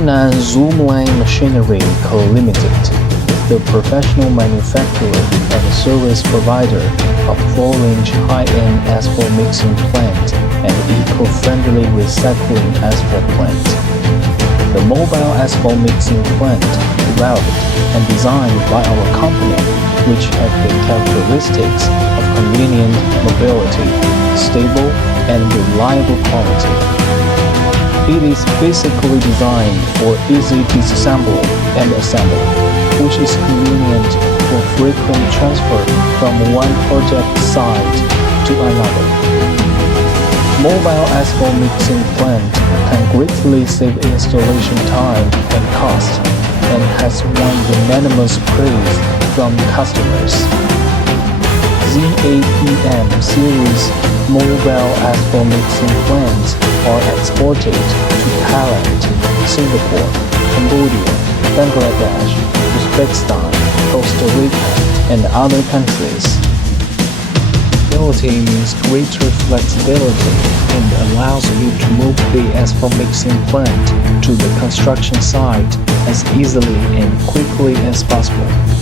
known as ZOOMLINE Machinery Co. Limited, the professional manufacturer and service provider of full-range high-end asphalt mixing plant and eco-friendly recycling asphalt plant. The mobile asphalt mixing plant, developed and designed by our company, which have the characteristics of convenient mobility, stable and reliable quality. It is basically designed for easy disassembly and assembly, which is convenient for frequent transfer from one project site to another. Mobile asphalt mixing plant can greatly save installation time and cost, and has won unanimous praise from customers. ZAPM series mobile asphalt mixing plants are exported to Thailand, Singapore, Cambodia, Bangladesh, Uzbekistan, Costa Rica, and other countries. Mobility means greater flexibility and allows you to move the asphalt mixing plant to the construction site as easily and quickly as possible.